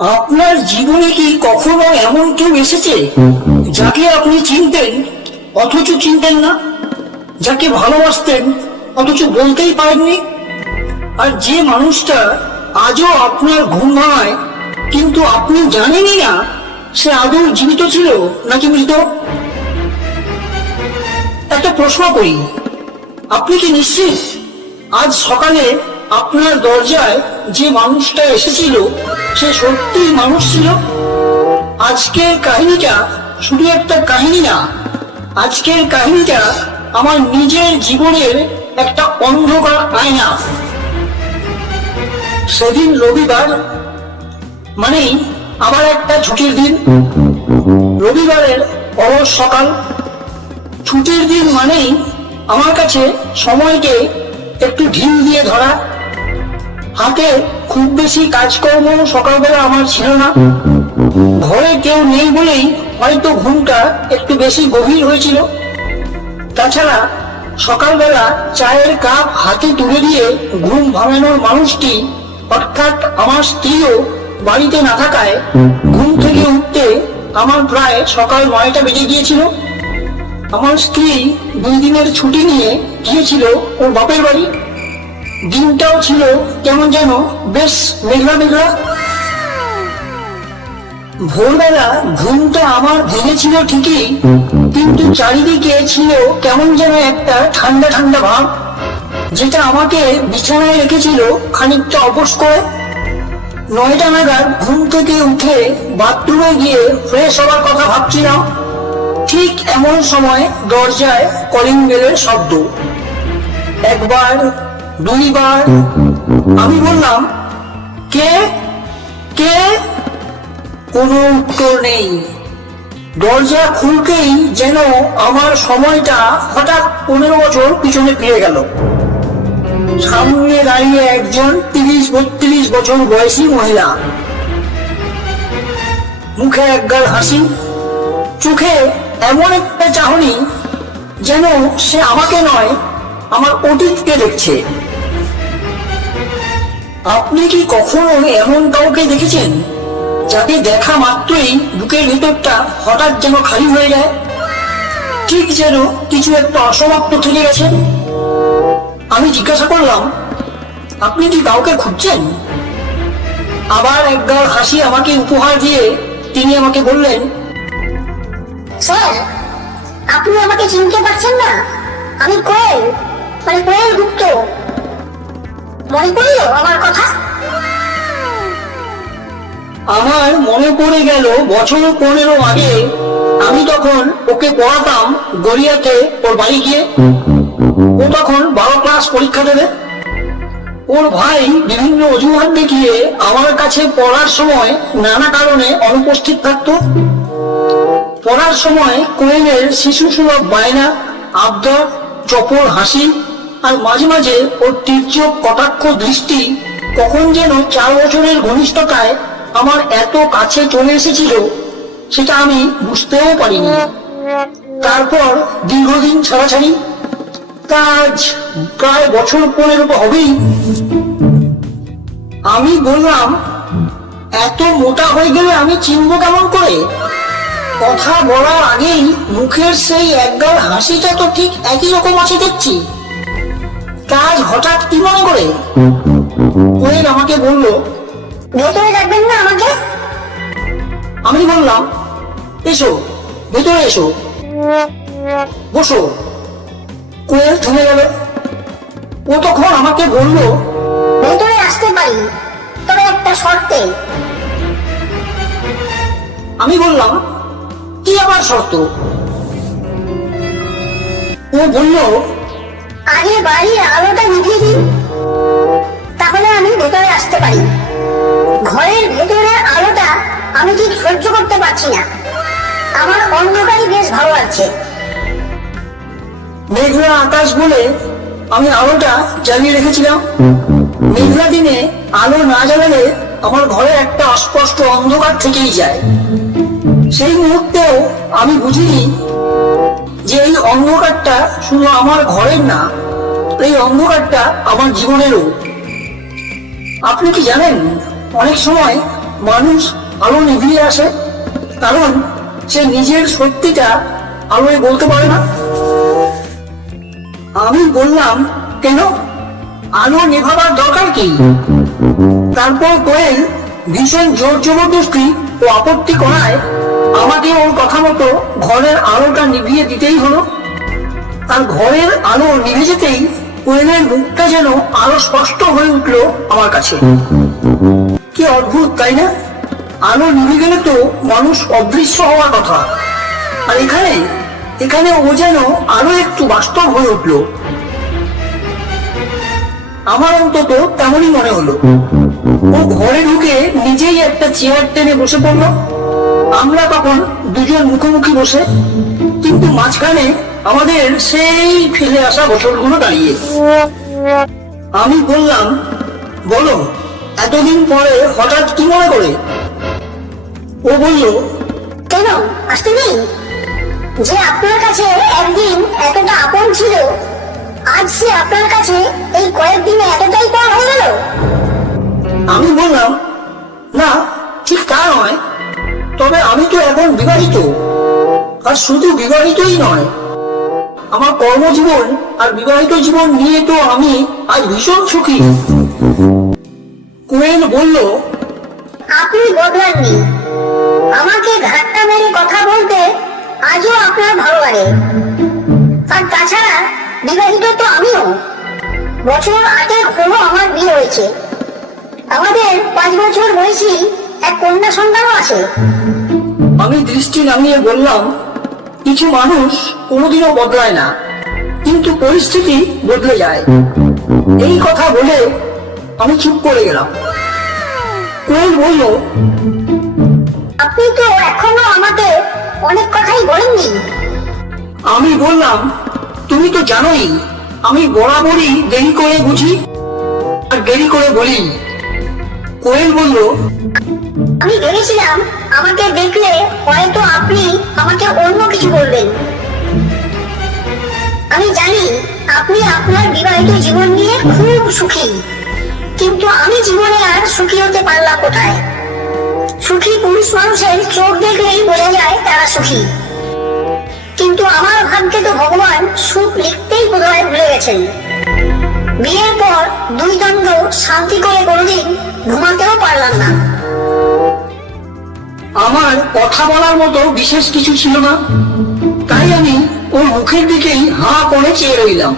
আপনার জীবনে কি কখনো এমন কেউ এসেছে যাকে আপনি চিনতেন অথচ চিনতেন না, যাকে ভালোবাসতেন অথচ বলতেই পারেননি, আর যে মানুষটা আজও আপনার ঘুম ভাঙায় কিন্তু আপনি জানেনই না সে আদৌ জীবিত ছিল নাকি মৃত? একটা প্রশ্ন করি, আপনি কি নিশ্চিত আজ সকালে আপনার দরজায় যে মানুষটা এসেছিল সে সত্যি মানুষ ছিল? আজকের কাহিনীটা শুধু একটা কাহিনী না, আজকের কাহিনীটা আমার নিজের জীবনের একটা অন্ধকার আয়না। সেদিন রবিবার, মানেই আবার একটা ছুটির দিন। রবিবারের অলস সকাল। ছুটির দিন মানেই আমার কাছে সময়কে একটু ঢিল দিয়ে ধরা। হাতে খুব বেশি কাজকর্ম সকালবেলা আমার ছিল না। ঘরে কেউ নেই বলেই হয়তো ঘুমটা একটু বেশি গভীর হয়েছিল। তাছাড়া সকালবেলা চায়ের কাপ হাতে তুলে দিয়ে ঘুম ভাঙানোর মানুষটি অর্থাৎ আমার স্ত্রীও বাড়িতে না থাকায় ঘুম থেকে উঠতে আমার প্রায় সকাল 9টা বেজে গিয়েছিল। আমার স্ত্রী 2 দিনের ছুটি নিয়ে গিয়েছিল ওর বাপের বাড়ি। দিনটাও ছিল কেমন যেন বেশ মেঘলা মেঘলা। ভোরবেলা ঘুমটা আমার ভেঙেছিল ঠিকই, কিন্তু চারিদিকে ছিল কেমন যেন একটা ঠান্ডা ঠান্ডা ভাব, যেটা আমাকে বিছানায় রেখেছিল খানিকটা অবশ করে। 9টা নাগাদ ঘুম থেকে উঠে বাথরুমে গিয়ে ফ্রেশ হওয়ার কথা ভাবছিলাম, ঠিক এমন সময় দরজায় কলিং বেলের শব্দ। একবার, 2 বার। আমি বললাম, কে কে? কোনো উত্তর নেই। দরজা খুলতেই যেন আমার সময়টা হঠাৎ 15 বছর পিছনে ফিরে গেল। সামনে দাঁড়িয়ে একজন 30-32 বছর বয়সী মহিলা। মুখে একগাল হাসি, চোখে এমন একটা চাহনি যেন সে আমাকে নয় আমার অতীতকে দেখছে। আপনি কি কখনো এমন কাউকে দেখেছেন যাকে দেখা মাত্রই বুকের ভেতরটা হঠাৎ যেন খালি হয়ে যায়, ঠিক যেন কিছু একটা অসমাপ্ত থেকে গেছে? আমি জিজ্ঞাসা করলাম, আপনি কি কাউকে খুঁজছেন? আবার একগাল হাসি আমাকে উপহার দিয়ে তিনি আমাকে বললেন, স্যার, আপনি আমাকে চিনতে পারছেন না? আমি কোয়েল, কোয়েল গুপ্ত। মনে পড়লো আমার কথা? আমার মনে পড়ে গেল বছর 15 আগে আমি তখন ওকে পড়াতাম গড়িয়াতে ওর বাড়ি গিয়ে। ও তখন 12 ক্লাস পরীক্ষা দেবে। ওর ভাই বিভিন্ন অজুহাত দেখিয়ে আমার কাছে পড়ার সময় নানা কারণে অনুপস্থিত থাকতো। পড়ার সময় কোয়েলের শিশু সুলভ বায়না, আবদার, চপল হাসি, আর মাঝে মাঝে ওর তীর্যক কটাক্ষ দৃষ্টি কখন যেন 4 বছরের ঘনিষ্ঠতায় আমার এত কাছে চলে এসেছিল সেটা আমি বুঝতেও পারিনি। তারপর দীর্ঘদিন ছাড়াছাড়ি, কাজ প্রায় বছর 15 হবেই। আমি বললাম, এত মোটা হয়ে গেলে আমি চিনবো কেমন করে? কথা বলার আগেই মুখের সেই একগাল হাসিটা তো ঠিক একই রকম আছে দেখছি। কাজ হঠাৎ কি মনে করে? কোয়েল আমাকে বলল, ভেতরে রাখবেন না আমাকে? আমি বললাম, এসো ভেতরে এসো, বসো। কোয়েল থেমে গেল। ও তখন আমাকে বলল, ভেতরে আসতে পারি, তবে একটা শর্তে। আমি বললাম, কি আবার শর্ত? ও বলল, আগে বাড়ির আলোটা নিভিয়ে দিন, তাহলে আমি ভেতরে আসতে পারি। ঘরের ভেতরের আলোটা আমি ঠিক সহ্য করতে পারছি না, আমার অন্ধকারই বেশ ভালো লাগছে। মেঘলা আকাশ বলে আমি আলোটা জ্বালিয়ে রেখেছিলাম। মেঘলা দিনে আলো না জ্বালালে আমার ঘরে একটা অস্পষ্ট অন্ধকার থেকেই যায়। সেই মুহূর্তেও আমি বুঝিনি যে এই অন্ধকারটা শুধু আমার ঘরের না, এই অন্ধকারটা আমার জীবনেরও। আপনি কি জানেন, অনেক সময় মানুষ আলো নিভিয়ে আসে, কারণ সে নিজের সত্যিটা আলোয় বলতে পারে না। আমি বললাম, কেন, আলো নেভাবার দরকার কি? তারপর কোয়েল ভীষণ জোর জবরদস্তি ও আপত্তি করায় আমাকে ওর কথা মতো ঘরের আলোটা নিভিয়ে দিতেই হলো। আর ঘরের আলো নিভে যেতেই কোয়েলের মুখটা যেন আরো স্পষ্ট হয়ে উঠলো আমার কাছে। কি অদ্ভুত, তাই না? আলো নিভে গেলে তো মানুষ অদৃশ্য হওয়ার কথা, আর এখানে ও যেন আরো একটু বাস্তব হয়ে উঠলো। আমার অন্তত তেমনই মনে হলো। ও ঘরে ঢুকে নিজেই একটা চেয়ার টেনে বসে পড়লো। আমরা তখন দুজন মুখোমুখি বসে, কিন্তু মাঝখানে আমাদের সেই ফেলে আসা বছরগুলো দাঁড়িয়ে। আমি বললাম, বলো, এতদিন পরে হঠাৎ কি মনে করে? ও বলল, কেন আসতে নেই? যে আপনার কাছে একদিন এতটা আপন ছিল, আজ সে আপনার কাছে এই কয়েকদিনে এতটাই পর হয়ে গেল। আমি বললাম, না, ঠিক তা নয়, তবে আমি তো এখন বিবাহিত, আর শুধু বিবাহিতই নয়, আমার কর্মজীবন আর বিবাহিত জীবন নিয়ে তো আমি আজ ভীষণ সুখী। কোয়েল বলল, আপনি বদলাননি। আমাকে ধাক্কা মেরে কথা বলতে আজও আপনার ভালো লাগে। আর তাছাড়া বিবাহিত তো আমিও। বছর 8 হলো আমার বিয়ে হয়েছে। আমাদের 5 বছর বয়সী এক কন্যা সন্তানও আছে। আমি দৃষ্টি নামিয়ে বললাম, কিছু মানুষ কোনোদিনও বদলায় না, কিন্তু পরিস্থিতি বদলে যায়। এই কথা বলে আমি চুপ করে গেলাম। কোয়েল বলল, আপনি তো এখনো আমাকে অনেক কথাই বলেননি। আমি বললাম, তুমি তো জানোই আমি বরাবরই দেরি করে বুঝি আর দেরি করে বলি। কোয়েল বলল, আমি ভেবেছিলাম আমাকে দেখলে হয়তো আপনি আমাকে অন্য কিছু বলবেন। আমি জানি আপনি আপনার বিবাহিত জীবন নিয়ে খুব সুখী, কিন্তু আমি জীবনে আর সুখী হতে পারলাম কোথায়? সুখী পুরুষ মানুষের চোখ দেখলেই বোঝা যায় তারা সুখী, কিন্তু আমার ভাগ্যে তো ভগবান সুখ লিখতেই বোধহয় ভুলে গেছেন। বিয়ের পর 2 দণ্ড শান্তি করে কোনোদিন ঘুমাতেও পারলাম না। আমার কথা বলার মতো বিশেষ কিছু ছিল না, তাই আমি ওর মুখের দিকেই হাঁ করে চেয়ে রইলাম।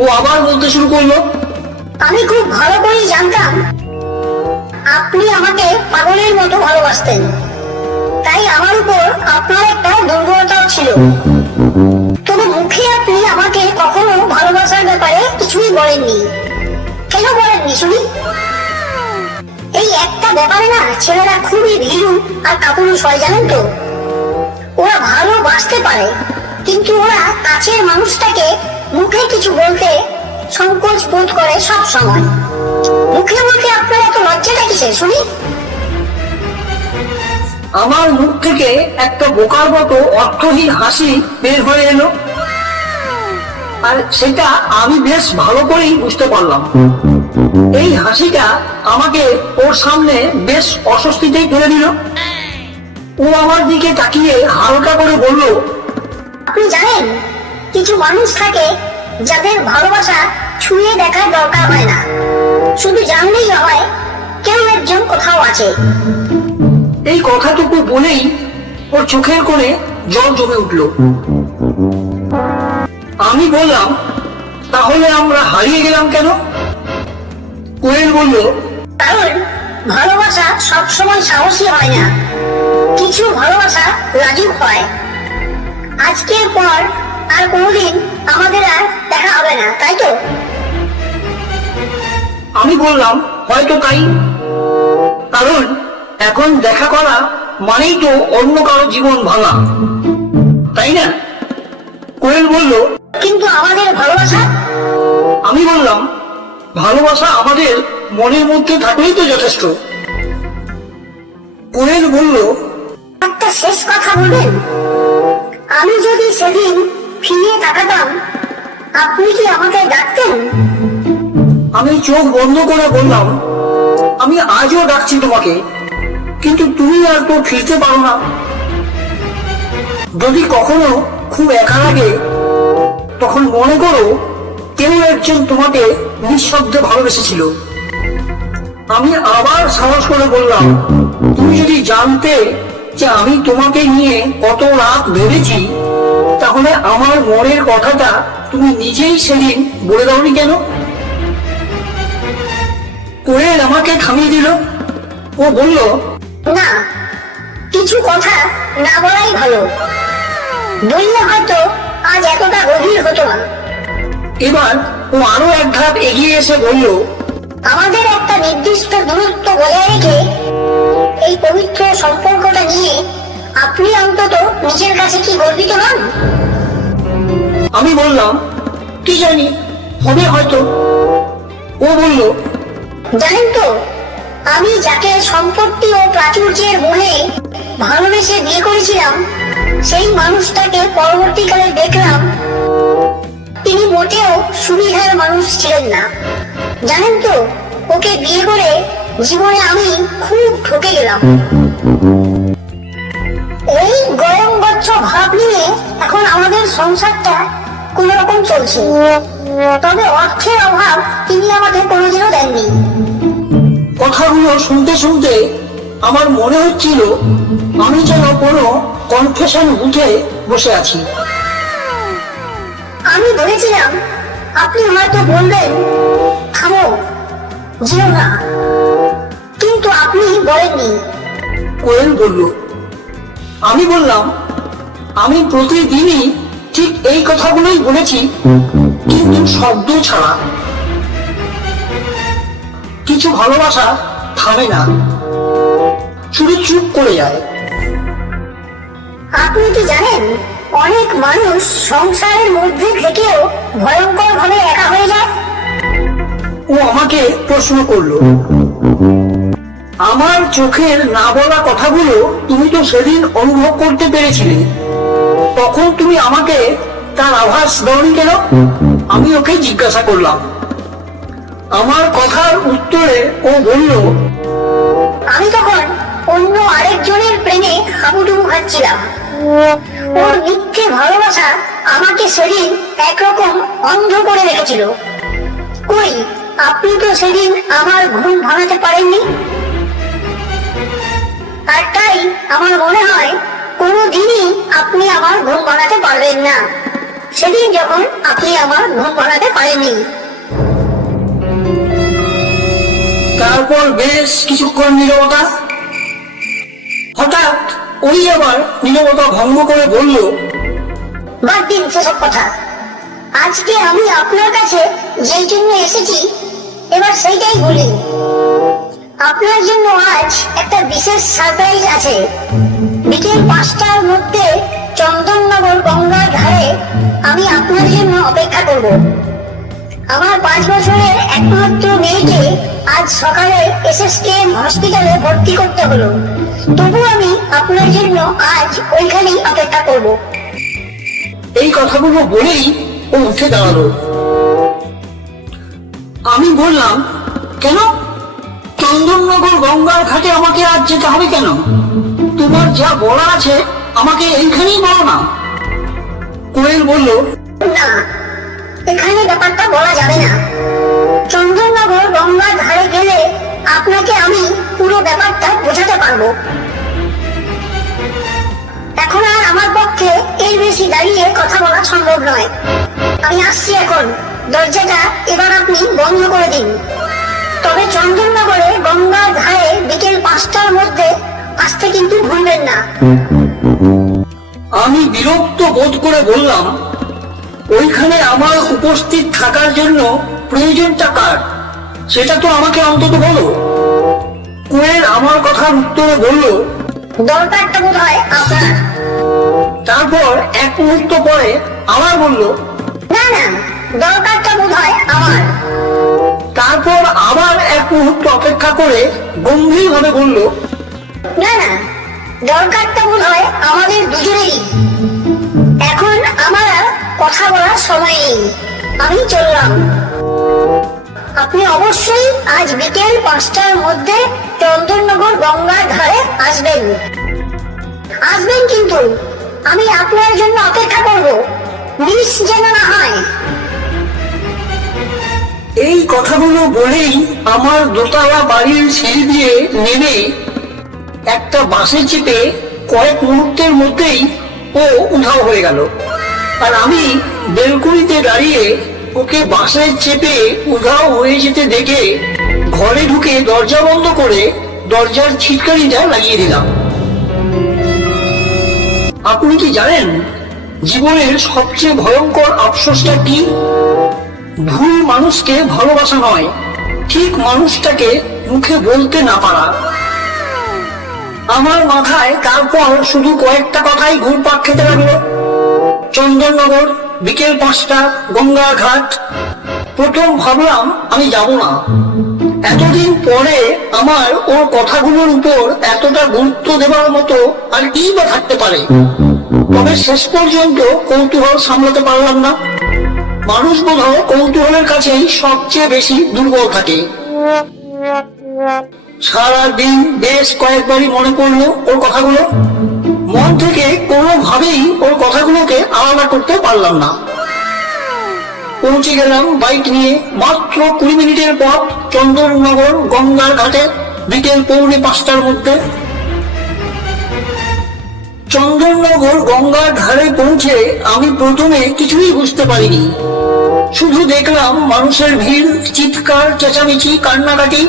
ও আবার বলতে শুরু করলো, আমি খুব ভালো করেই জানতাম আপনি আমাকে পাগলের মতো ভালোবাসতেন, তাই আমার উপর আপনার একটা দুর্বলতাও ছিল। তবু মুখে আপনি আমাকে কখনো ভালোবাসার ব্যাপারে কিছুই বলেননি। কেন বলেননি শুনি? এই একটা ব্যাপারে না ছেলেরা খুবই ভীরু আর কাপুরুষ হয়, জানেন তো। ওরা ভালোবাসতে পারে, কিন্তু ওরা কাছের মানুষটাকে মুখে কিছু বলতে সংকোচ বোধ করে সব সময়। মুখে মুখে আপনার এত লজ্জাটা কিসের শুনি? আমার মুখ থেকে একটা বোকার মতো অর্থহীন হাসি বের হয়ে এলো, আর সেটা আমি বেশ ভালো করেই বুঝতে পারলাম। এই হাসিটা আমাকে ওর সামনে বেশ অস্বস্তিতেই ফেলে দিল। ও আমার দিকে তাকিয়ে হালকা করে বলল, আপনি জানেন, কিছু মানুষ থাকে যাদের ভালোবাসা ছুঁয়ে দেখার দরকার হয় না, শুধু জানলেই হয় কেউ একজন কোথাও আছে। এই কথাটুকু বলেই ওর চোখের কোণে জল জমে উঠল। আমি বললাম, তাহলে আমরা হারিয়ে গেলাম কেন? কোয়েল বলল, কারণ ভালোবাসা সবসময় সাহসী হয় না, কিছু ভালোবাসা লাজুক হয়। আজকের পর আর কোনোদিন আমাদের আর দেখা হবে না, তাই তো? আমি বললাম, হয়তো তাই, কারণ এখন দেখা করা মানেই তো অন্য কারো জীবন ভাঙা, তাই না? কোয়েল বলল, কিন্তু আমাদের ভালোবাসা? আমি বললাম, ভালোবাসা আমাদের মনের মধ্যে থাকলেই তো যথেষ্ট। কোয়েল বলল, একটা শেষ কথা বলবেন? আমি যদি সেদিন ফিরে তাকাতাম, আপনি কি আমাকে ডাকতেন? আমি চোখ বন্ধ করে বললাম, আমি আজও ডাকছি তোমাকে, কিন্তু তুমি আর তো ফিরতে পারো না। যদি কখনো খুব একা লাগে তখন মনে করো কেউ একজন তোমাকে নিঃশব্দে ভালোবেসেছিল। আমি আবার সাহস করে বললাম, তুমি যদি জানতে যে আমি তোমাকে নিয়ে কত রাত ভেবেছি, তাহলে আমার মনের কথাটা তুমি নিজেই সেদিন বলে দাওনি কেন? কোয়েল আমাকে থামিয়ে দিল। ও বলল, না, কিছু কথা না বলাই ভালো। বললে হয়তো আজ এতটা গভীর হতো না। এবার ও আরো এক ধাপ এগিয়ে এসে বলল, আমাদের একটা নির্দিষ্ট দূরত্ব বজায় রেখে এই পবিত্র সম্পর্কটা নিয়ে আপনি অন্তত নিজের কাছে কি গর্বিত নন? আমি বললাম, কি জানি, হবে হয়তো। ও বলল, জানেন তো, আমি যাকে সম্পত্তি ও প্রাচুর্যের মোহে ভালোবেসে বিয়ে করেছিলাম, সেই মানুষটাকে পরবর্তীকালে দেখলাম তিনি মোটেও সুবিধার মানুষ ছিলেন না। জানেন তো, ওকে বিয়ে করে জীবনে আমি খুব ঠকে গেলাম। এই গরম গচ্ছ ভাব নিয়ে এখন আমাদের সংসারটা কোন রকম চলছে, তবে অর্থের অভাব তিনি আমাকে কোনোদিনও দেননি। কথাগুলো শুনতে শুনতে আমার মনে হচ্ছিল আমি যেন কোনো কনফেশন বুথে বসে আছি। আমি ভেবেছিলাম আপনি হয়তো বলবেন, থামো, যেও না, কিন্তু আপনি বলেননি। কোয়েল বলল। আমি বললাম, আমি প্রতিদিনই ঠিক এই কথাগুলোই বলেছি, কিন্তু শব্দ ছাড়া। কিছু ভালোবাসা থামে না, শুধু চুপ করে যায়। আপনি কি জানেন, অনেক মানুষ সংসারের মধ্যে থেকেও ভয়ঙ্কর ভাবে একা হয়ে যায়? ও আমাকে প্রশ্ন করলো। আমার চোখের না বলা কথাগুলো তুমি তো সেদিন অনুভব করতে পেরেছিলে, তখন তুমি আমাকে তার আভাস দাওনি কেন? আমি ওকে জিজ্ঞাসা করলাম। আমার কথার উত্তরে ও বলল, আমি তখন অন্য আরেকজনের প্রেমে হাবুডুবু খাচ্ছিলাম। ওর মিথ্যে ভালোবাসা আমাকে সেদিন একরকম অন্ধ করে রেখেছিল। কই, আপনি তো সেদিন আমার ঘুম ভাঙাতে পারেননি। আর তাই আমার মনে হয় কোনোদিনই আপনি আমার ঘুম ভাঙাতে পারবেন না, সেদিন যখন আপনি আমার ঘুম ভাঙাতে পারেননি। তারপর বেশ কিছুক্ষণ নীরবতা। হঠাৎ ওই আবার নীরবতা ভঙ্গ করে বলল, বাদ দিন সেসব কথা। আজকে আমি আপনার কাছে যেই জন্য এসেছি, এবার সেইটাই বলি। আপনার জন্য আজ একটা বিশেষ সারপ্রাইজ আছে। বিকেল 5টার মধ্যে চন্দননগর গঙ্গার ধারে আমি আপনার জন্য অপেক্ষা করব। আমার 5 বছরের একমাত্র মেয়েকে আজ সকালে এসএসকেএম হসপিটালে ভর্তি করতে হলো, তবু আমি আপনার জন্য আজ ওইখানেই অপেক্ষা করব। এই কথাগুলো বলেই ও উঠে দাঁড়ালো। আমি বললাম, কেন? চন্দননগর গঙ্গার ঘাটে আমাকে আজ যেতে হবে কেন? তোমার যা বলা আছে আমাকে এইখানেই বলো না। কোয়েল বলল, না, এখানে ব্যাপারটা বলা যাবে না। চন্দননগর গঙ্গার ধারে গেলে আপনাকে আমি পুরো ব্যাপারটা বোঝাতে পারবো। এখন আর আমার পক্ষে এর বেশি দাঁড়িয়ে কথা বলা সম্ভব নয়। আমি আসছি এখন, দরজাটা এবার আপনি বন্ধ করে দিন। তবে চন্দননগরে গঙ্গার ধারে বিকেল 5টার মধ্যে আসতে কিন্তু ভুলবেন না। আমি বিরক্ত বোধ করে বললাম, ওইখানে আমার উপস্থিত থাকার জন্য প্রয়োজনটা কার, সেটা তো আমাকে অন্তত বলো। কোয়েল আমার কথার উত্তরে বলল, দরকারটা বোধ হয় আপনার। তারপর এক মুহূর্ত পরে আবার বলল, না না, দরকারটা বোধ হয় আমার। তারপর আবার এক মুহূর্ত অপেক্ষা করে গম্ভীরভাবে বলল, না না, দরকারটা বোধ হয় আমাদের দুজনেরই। এখন আমার আর কথা বলার সময় নেই, আমি চললাম। আপনি অবশ্যই আজ বিকেল 5টার মধ্যে চন্দননগর গঙ্গার ধারে আসবেন। আসবেন কিন্তু, আমি আপনার জন্য অপেক্ষা করব, মিস যেন না হয়। এই কথাগুলো বলেই আমার দোতলা বাড়ির সিঁড়ি দিয়ে নেমে একটা বাসে চেপে কয়েক মুহূর্তের মধ্যেই ও উধাও হয়ে গেল। আর আমি বেলকুনিতে দাঁড়িয়ে ওকে বাসে চেপে উধাও হয়ে যেতে দেখে ঘরে ঢুকে দরজা বন্ধ করে দরজার ছিটকারিটা লাগিয়ে দিলাম। আপনি কি জানেন জীবনের সবচেয়ে ভয়ঙ্কর আফসোসটা কি? ভুল মানুষকে ভালোবাসা নয়, ঠিক মানুষটাকে মুখে বলতে না পারা। আমার মাথায় তারপর শুধু কয়েকটা কথাই ঘুরপাক খেতে লাগলো। চন্দননগর, বিকেল 5টা, গঙ্গা ঘাট। প্রথম ভাবলাম আমি যাব না। এতদিন পরে আমার ওর কথাগুলোর উপর এতটা গুরুত্ব দেওয়ার মতো আর কি বা থাকতে পারে। তবে শেষ পর্যন্ত কৌতূহল সামলাতে পারলাম না। মানুষ বোধহয় কৌতূহলের কাছেই সবচেয়ে বেশি দুর্বল থাকে। সারাদিন বেশ কয়েকবারই মনে পড়লো ওর কথাগুলো। মন থেকে কোনোভাবেই ওর কথাগুলোকে আলাদা করতে পারলাম না। পৌঁছে গেলাম বাইক নিয়ে। মাত্র 20 মিনিটের পথ চন্দননগর গঙ্গার ঘাটে, বিকেল 4:45টার মধ্যে। চন্দননগর গঙ্গার ধারে পৌঁছে আমি প্রথমে কিছুই বুঝতে পারিনি। শুধু দেখলাম মানুষের ভিড়, চিৎকার, চেঁচামেচি, কান্নাকাটি।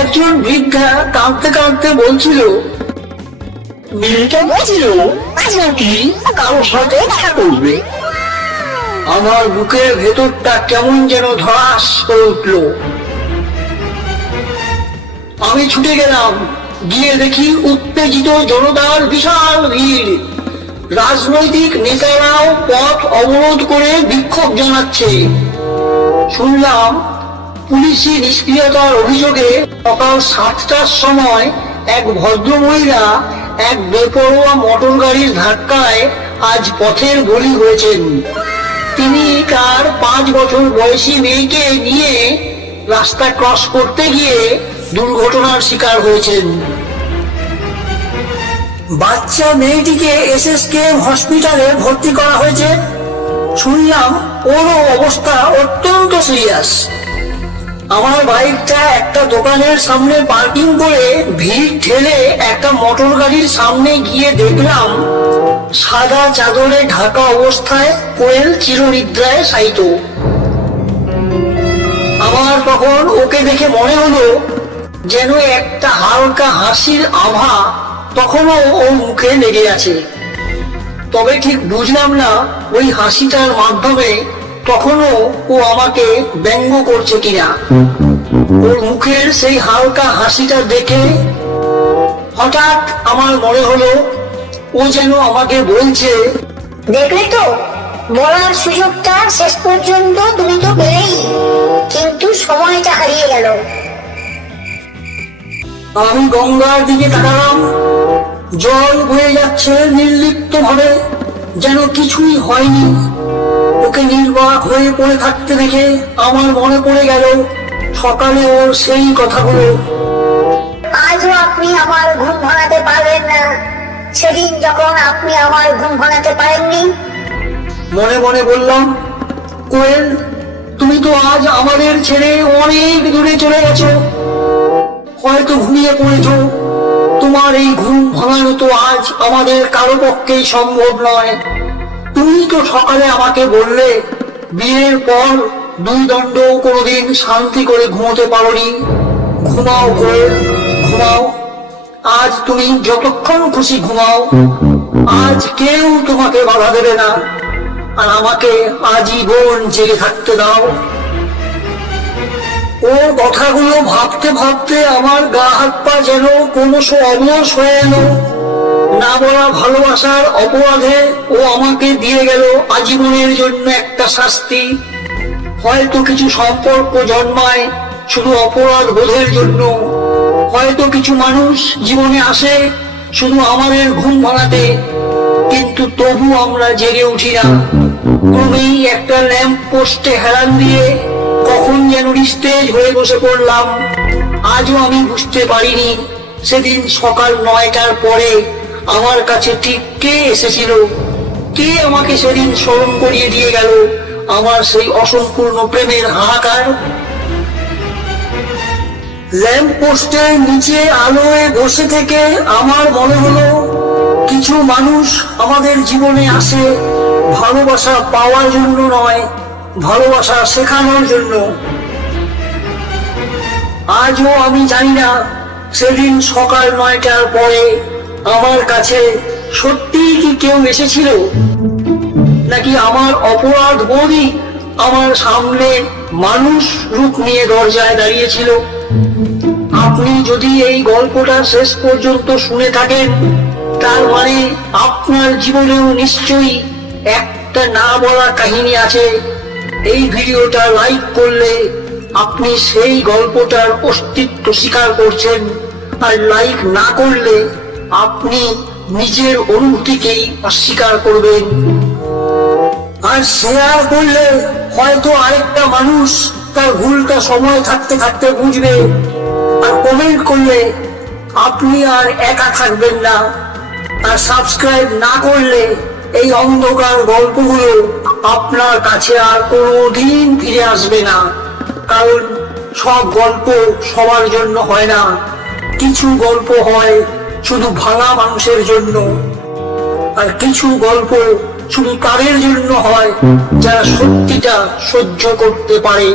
একজন বৃদ্ধা কাঁদতে কাঁদতে বলছিল, মেয়েটা বলছিল আজ নাকি কারোর সাথে দেখা করবে। আমার বুকের ভেতরটা কেমন যেন ধরাস করে উঠল। আমি ছুটে গেলাম। গিয়ে দেখি উত্তেজিত জনতার বিশাল ভিড়। রাজনৈতিক নেতারাও পথ অবরোধ করে বিক্ষোভ জানাচ্ছে। শুনলাম পুলিশি নিষ্ক্রিয়তার অভিযোগে সকাল 7টার সময় এক ভদ্রমহিলা এক বেপরোয়া মোটর গাড়ির ধাক্কায় আজ পথের বলি হয়েছেন। তিনি তার 5 বছর বয়সী মেয়েকে নিয়ে রাস্তা ক্রস করতে গিয়ে দুর্ঘটনার শিকার হয়েছেন। বাচ্চা মেয়েটিকে SSKM হসপিটালে ভর্তি করা হয়েছে। শুনলাম ওরও অবস্থা অত্যন্ত সিরিয়াস। আমার বাইকটা একটা দোকানের সামনে পার্কিং করে ভিড় ঠেলে একটা মোটর গাড়ির সামনে গিয়ে দেখলাম সাদা চাদরে ঢাকা অবস্থায় কোয়েল চিরনিদ্রায় শায়িত। আমার তখন ওকে দেখে মনে হলো যেন একটা হালকা হাসির আভা তখনও ওর মুখে লেগে আছে। তবে ঠিক বুঝলাম না ওই হাসিটার মাধ্যমে তখনও ও আমাকে ব্যঙ্গ করছে কিনা। ওর মুখের সেই হালকা হাসিটা দেখে হঠাৎ আমার মনে হলো ও যেন আমাকে বলছে, দেখলে তো, বলার সুযোগটা শেষ পর্যন্ত তুমি তো পেলেই, কিন্তু সময়টা হারিয়ে গেল। আমি গঙ্গার দিকে তাকালাম। জল বয়ে যাচ্ছে নির্লিপ্ত ভাবে, যেন কিছুই হয়নি। ওকে নির্বাক হয়ে পড়ে থাকতে দেখে আমার মনে পড়ে গেল সকালে ওর সেই কথাগুলো। আজও আপনি আমার ঘুম ভাঙাতে পারবেন না, সেদিন যখন আপনি আমার ঘুম ভাঙাতে পারেননি। মনে মনে বললাম, কোয়েল, তুমি তো আজ আমাদের ছেড়ে অনেক দূরে চলে গেছো। হয়তো ঘুমিয়ে পড়েছো। তোমার এই ঘুম ভাঙানো তো আজ আমাদের কারো পক্ষেই সম্ভব নয়। তুমি তো সকালে আমাকে বললে বিয়ের পর 2 দণ্ড কোনোদিন শান্তি করে ঘুমোতে পারোনি। ঘুমাও কোয়েল, ঘুমাও। আজ তুমি যতক্ষণ খুশি ঘুমাও। আজ কেউ তোমাকে বাধা দেবে না, আর আমাকে আজীবন জেগে থাকতে দাও। ও কথাগুলো ভাবতে ভাবতে আমার গা হাত পা যেন ক্রমশ অবশ হয়ে এলো। না বলা ভালোবাসার অপরাধে ও আমাকে দিয়ে গেল আজীবনের জন্য একটা শাস্তি। হয়তো কিছু সম্পর্ক জন্মায় শুধু অপরাধ বোধের জন্য। হয়তো কিছু মানুষ জীবনে আসে শুধু আমাদের ঘুম ভাঙাতে, কিন্তু তবু আমরা জেগে উঠি না। ক্রমেই একটা ল্যাম্প পোস্টে হেলান দিয়ে কখন যেন নিস্তেজ হয়ে বসে পড়লাম। আজও আমি বুঝতে পারিনি সেদিন সকাল 9টার পরে আমার কাছে ঠিক কে এসেছিল, কে আমাকে সেদিন স্মরণ করিয়ে দিয়ে গেল আমার সেই অসম্পূর্ণ প্রেমের হাহাকার। ল্যাম্প পোস্টের নিচে আলোয় বসে থেকে আমার মনে হলো কিছু মানুষ আমাদের জীবনে আসে ভালোবাসা পাওয়ার জন্য নয়, ভালোবাসা শেখানোর জন্য। আজও আমি জানি না সেদিন সকাল 9টার পরে আমার কাছে সত্যিই কি কেউ এসেছিল, নাকি আমার অপরাধ বোধই আমার সামনে মানুষ রূপ নিয়ে দরজায় দাঁড়িয়েছিল। আপনি যদি এই গল্পটা শেষ পর্যন্ত শুনে থাকেন, তার মানে আপনার জীবনেও নিশ্চয়ই একটা না বলা কাহিনী আছে। এই ভিডিওটা লাইক করলে আপনি সেই গল্পটার অস্তিত্ব স্বীকার করছেন, আর লাইক না করলে আপনি নিজের অনুভূতিকেই অস্বীকার করবেন। আর শেয়ার করলে হয়তো আরেকটা মানুষ তার ভুলটা সময় থাকতে থাকতে বুঝবে। আর কমেন্ট করলে আপনি আর একা থাকবেন না। আর সাবস্ক্রাইব না করলে এই অন্ধকার গল্পগুলো আপনার কাছে আর কোনোদিন ফিরে আসবে না। কারণ সব গল্প সবার জন্য হয় না, কিছু গল্প হয় শুধু ভাঙা মানুষের জন্য, আর কিছু গল্প শুধু তাদের জন্য হয় যারা সত্যিটা সহ্য করতে পারে।